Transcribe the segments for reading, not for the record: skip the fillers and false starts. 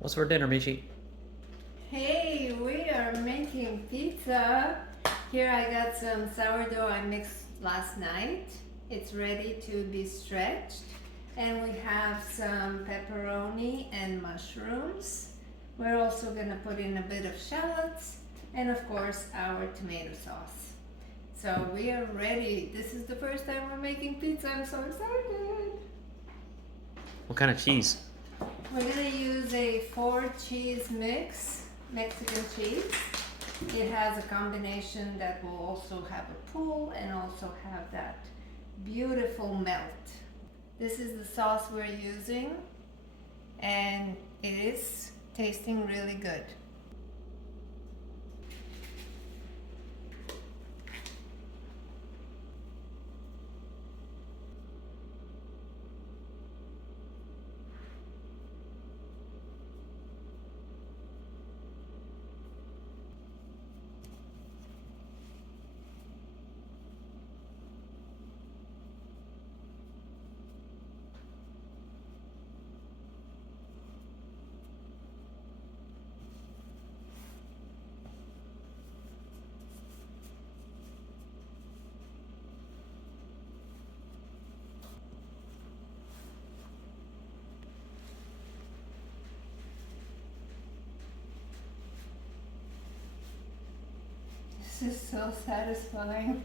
What's for dinner, Michi? Hey, we are making pizza. Here I got some sourdough I mixed last night. It's ready to be stretched. And we have some pepperoni and mushrooms. We're also gonna put in a bit of shallots and of course our tomato sauce. So we are ready. This is the first time we're making pizza. I'm so excited. What kind of cheese? We're gonna use a 4-cheese mix, Mexican cheese. It has a combination that will also have a pull and also have that beautiful melt. This is the sauce we're using and it is tasting really good. This is so satisfying.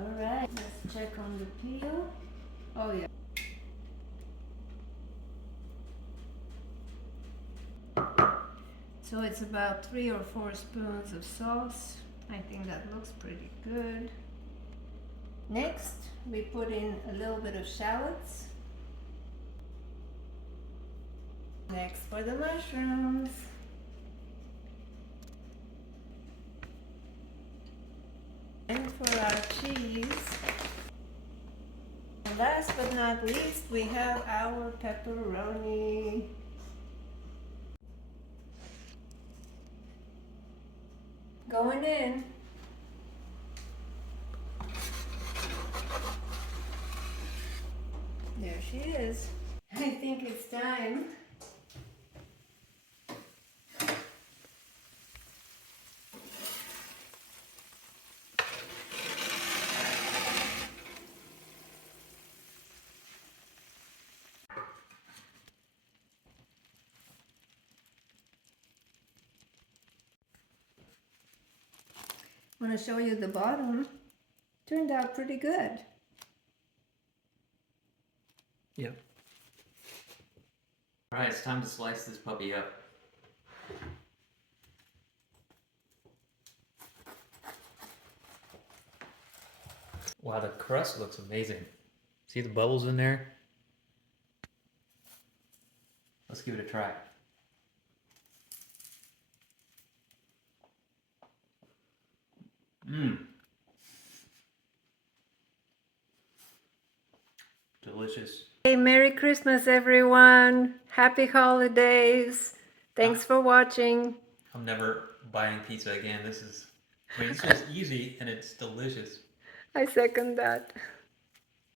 Alright, let's check on the peel. Oh yeah. So it's about 3 or 4 spoons of sauce. I think that looks pretty good. Next, we put in a little bit of shallots. Next for the mushrooms. And for our cheese. And last but not least, we have our pepperoni. Going in. There she is. I think it's time. I want to show you the bottom. Turned out pretty good. Yep. Alright, it's time to slice this puppy up. Wow, the crust looks amazing. See the bubbles in there? Let's give it a try. Mmm. Delicious. Hey, Merry Christmas everyone. Happy holidays. Thanks for watching. I'm never buying pizza again. This is, I mean, it's just easy and it's delicious. I second that.